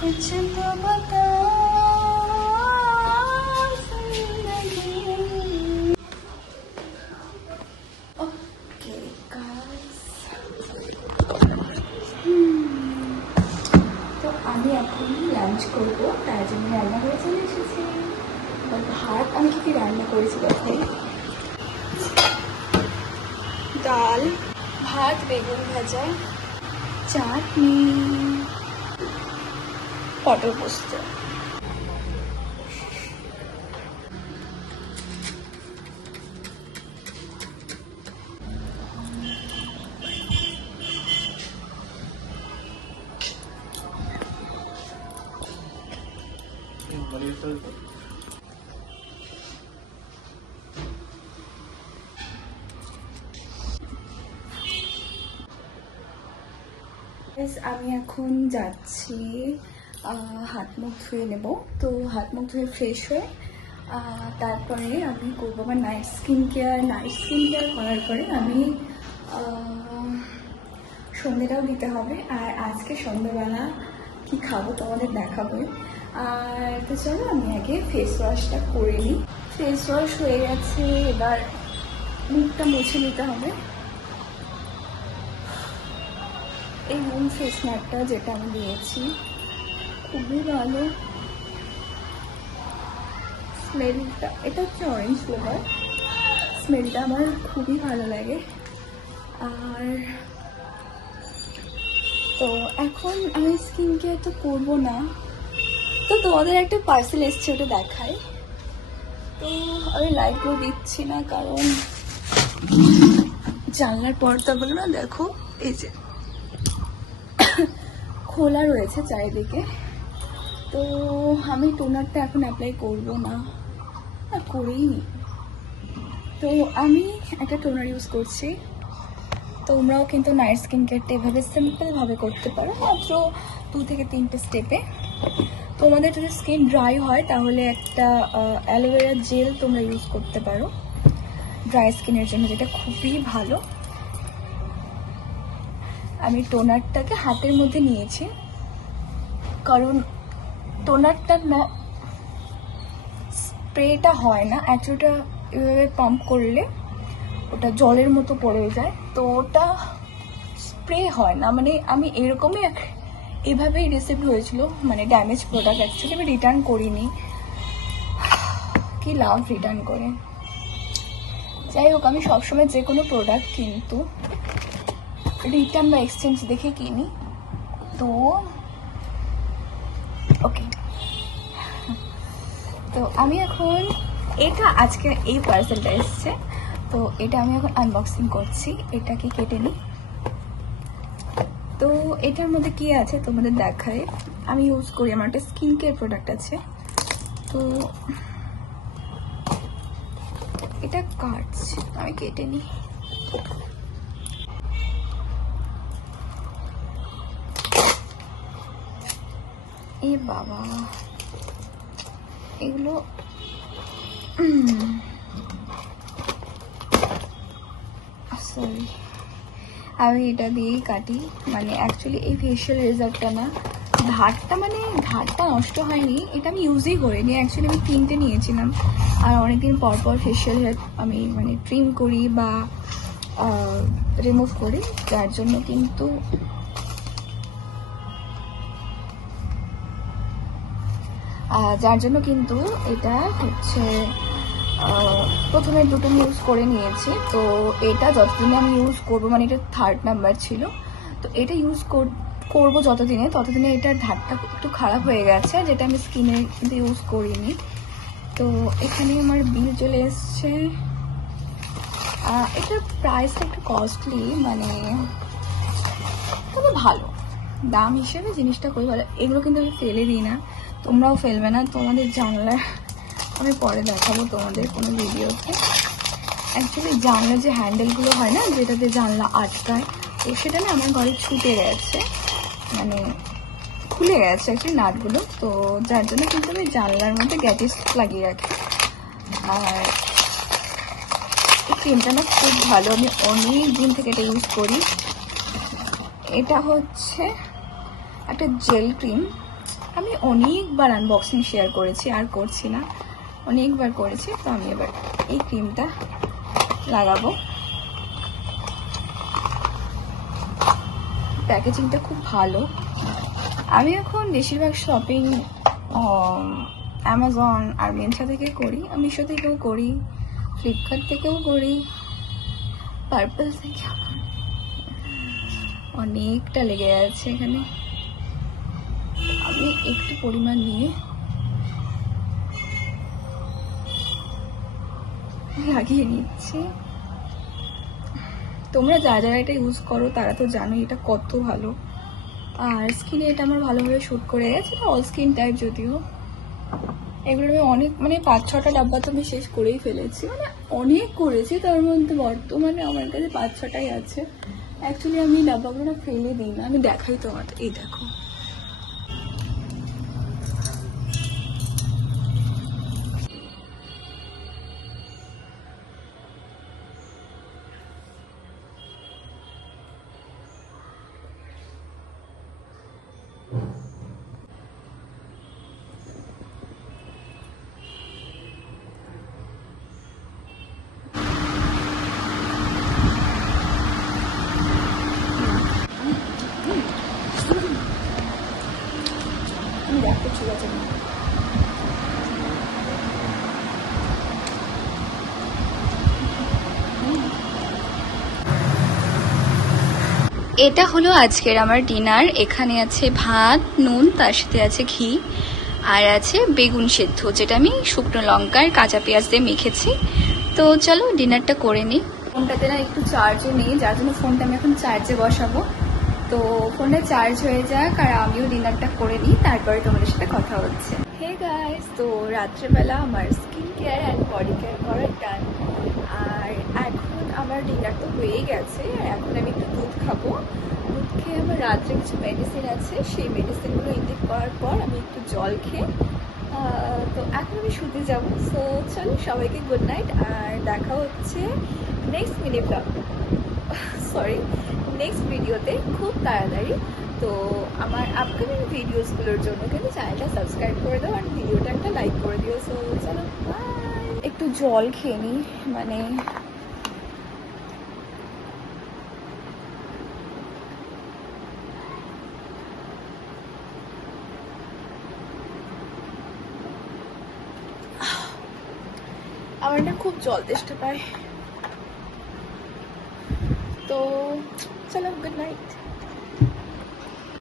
कुछ तो बता जिंदगी। ओके गाइस, তো আমি এখন লাঞ্চ করবো, তার জন্য রান্না করে চলে এসেছি। ভাত আমি কি রান্না করেছি দেখো, ডাল, ভাত, বেগুন ভাজা, চাটনি, পটল পোস্ত। আমি এখন যাচ্ছি হাত মুখ ধুয়ে নেব। তো হাত মুখ ধুয়ে ফ্রেশ হয়ে তারপরে আমি করবো আমার নাইট স্কিন কেয়ার। করার পরে আমি সন্ধ্যেটাও দিতে হবে। আর আজকে সন্ধ্যেবেলা কি খাবো তোমাদের দেখাবোই। আর তো চলো আমি আগে ফেস ওয়াশটা করে নিই। ফেস ওয়াশ হয়ে গেছে, এবার মুখটা মুছে নিতে হবে। এই মুন ফেস মাস্কটা যেটা আমি দিয়েছি খুবই ভালো স্মেলটা, এটা হচ্ছে অরেঞ্জ ফ্লেভার, স্মেলটা আমার খুবই ভালো লাগে। আর তো এখন আমি স্কিন কেয়ার তো করবো না, তো তোমাদের একটা পার্সেল এসছে ওটা দেখাই। তো আমি লাইটও দিচ্ছি না কারণ জানলার পর্দাগুলো না দেখো এই যে খোলা রয়েছে চারিদিকে। তো আমি টোনারটা এখন অ্যাপ্লাই করবো না, করেই নি। তো আমি একটা টোনার ইউজ করছি। তোমরাও কিন্তু নাইট স্কিন কেয়ারটা এভাবে সিম্পলভাবে করতে পারো, মাত্র 2 থেকে 3টে স্টেপে। তোমাদের যদি স্কিন ড্রাই হয় তাহলে একটা অ্যালোভেরা জেল তোমরা ইউজ করতে পারো ড্রাই স্কিনের জন্য, যেটা খুবই ভালো। আমি টোনারটাকে হাতের মধ্যে নিয়েছি কারণ টোনারটা না স্প্রেটা হয় না, অ্যাকচুয়ালি এভাবে পাম্প করলে ওটা জলের মতো পড়ে যায়, তো ওটা স্প্রে হয় না। মানে আমি এরকমই এভাবেই রিসিভ হয়েছিল, মানে ড্যামেজ প্রোডাক্ট। অ্যাকচুয়ালি আমি রিটার্ন করিনি, কি লাভ রিটার্ন করে। যাই হোক, আমি সবসময় যে কোনো প্রোডাক্ট কিন্তু রিটার্ন বা এক্সচেঞ্জ দেখে কিনি। তো ওকে, তো আমি এখন এটা আজকে এই পার্সেলটা এসছে, তো এটা আমি এখন আনবক্সিং করছি। এটাকে কেটে নিই। তো এটার মধ্যে কি আছে তোমাদের দেখায়। আমি ইউজ করি, আমার একটা স্কিন কেয়ার প্রোডাক্ট আছে। তো এটা কাটছে, আমি কেটে নিই। এ বাবা, এগুলো সরি, আমি এটা দিয়েই কাটি। মানে অ্যাকচুয়ালি এই ফেশিয়াল রেজাল্টটা না, ধারটা নষ্ট হয়নি, এটা আমি ইউজই করিনি। অ্যাকচুয়ালি আমি 3টে নিয়েছিলাম, আর অনেকদিন পর পর ফেশিয়াল হেয়ার আমি মানে ট্রিম করি বা রিমুভ করি, যার জন্য কিন্তু এটা হচ্ছে প্রথমে 2টো ইউজ করে নিয়েছি। তো এটা যতদিনে আমি ইউজ করবো, মানে এটা 3rd নাম্বার ছিল, তো এটা ইউজ করবো ততদিনে এটার ধারটা একটু খারাপ হয়ে গেছে, যেটা আমি স্কিনে কিন্তু ইউজ করিনি। তো এখানে আমার বিল চলে এসছে। এটার প্রাইসটা একটু কস্টলি, মানে খুবই ভালো দাম হিসেবে জিনিসটা খুবই ভালো। এগুলো কিন্তু আমি ফেলে দিই না, তোমরাও ফেলবে না। তোমাদের জানলার আমি পরে দেখাবো তোমাদের কোনো ভিডিওতে। অ্যাকচুয়ালি জানলার যে হ্যান্ডেলগুলো হয় না, যেটাতে জানলা আটকায়, তো সেটা না আমার ঘরে ছুটে গেছে, মানে খুলে গেছে অ্যাকচুয়ালি নাটগুলো। তো যার জন্য কিন্তু আমি জানলার মধ্যে গ্যাটিস লাগিয়ে রাখি। আর এই ক্রিমটা না খুব ভালো, আমি অনেক দিন থেকে এটা ইউজ করি। এটা হচ্ছে একটা জেল ক্রিম, আমি অনেকবার আনবক্সিং শেয়ার করেছি, আর করছি না, অনেকবার করেছি। তো আমি এবার এই ক্রিমটা লাগাবো। প্যাকেজিংটা খুব ভালো। আমি এখন বেশিরভাগ শপিং অ্যামাজন আর মিন্ত্রা থেকে করি, মিশো থেকেও করি, ফ্লিপকার্ট থেকেও করি, পার্পল থেকে। অনেকটা লেগে যাচ্ছে এখানে। আমি একটু পরিমাণ নিয়ে লাগিয়ে নিচ্ছি। তোমরা যারা যারা এটা ইউজ করো তারা তো জানো এটা কত ভালো, আর স্কিনে এটা আমার ভালোভাবে শ্যুট করে গেছে। এটা অল স্কিন টাইপ যদিও। এগুলো আমি অনেক, মানে 5-6টা ডাব্বা তো আমি শেষ করেই ফেলেছি, মানে অনেক করেছি। তার মধ্যে বর্তমানে আমার কাছে 5-6টাই আছে। অ্যাকচুয়ালি আমি ডাব্বাগুলো ফেলে দিই না, আমি দেখাই তোমাদের। এই দেখো, আমি দেখো ঠিক আছে। এটা হলো আজকের আমার ডিনার। এখানে আছে ভাত, নুন, তার সাথে আছে ঘি, আর আছে বেগুন সেদ্ধ, যেটা আমি শুকনো লঙ্কার কাঁচা পেঁয়াজ দিয়ে মেখেছি। তো চলো ডিনারটা করে নিই। ফোনটাতে না একটু চার্জও নেই, যার জন্য ফোনটা আমি এখন চার্জে বসাবো। তো ফোনটা চার্জ হয়ে যাক আর আমিও ডিনারটা করে নিই, তারপরে তোমাদের সাথে কথা হচ্ছে। হে গাইস, তো রাত্রেবেলা আমার skin care and body care করার টান। আর এখন আমার ডিনার তো হয়ে গেছে, আর এখন আমি একটু দুধ খাবো। দুধ খেয়ে আমার রাত্রে কিছু মেডিসিন আছে, সেই মেডিসিনগুলো ইনটেক করার পর আমি একটু জল খেয়ে তো এখন আমি শুতে যাবো। সো চলো, সবাইকে গুড নাইট, আর দেখা হচ্ছে নেক্সট নেক্সট ভিডিওতে খুব তাড়াতাড়ি। তো আমার আপকামিং ভিডিওসগুলোর জন্য কিন্তু চ্যানেলটা সাবস্ক্রাইব করে দাও আর ভিডিওটা একটা লাইক করে দিও। সো চলো, বাই। একটু জল খেয়ে নিই, মানে আমার না খুব জল তেষ্টা পায়। তো চলো, গুড নাইট।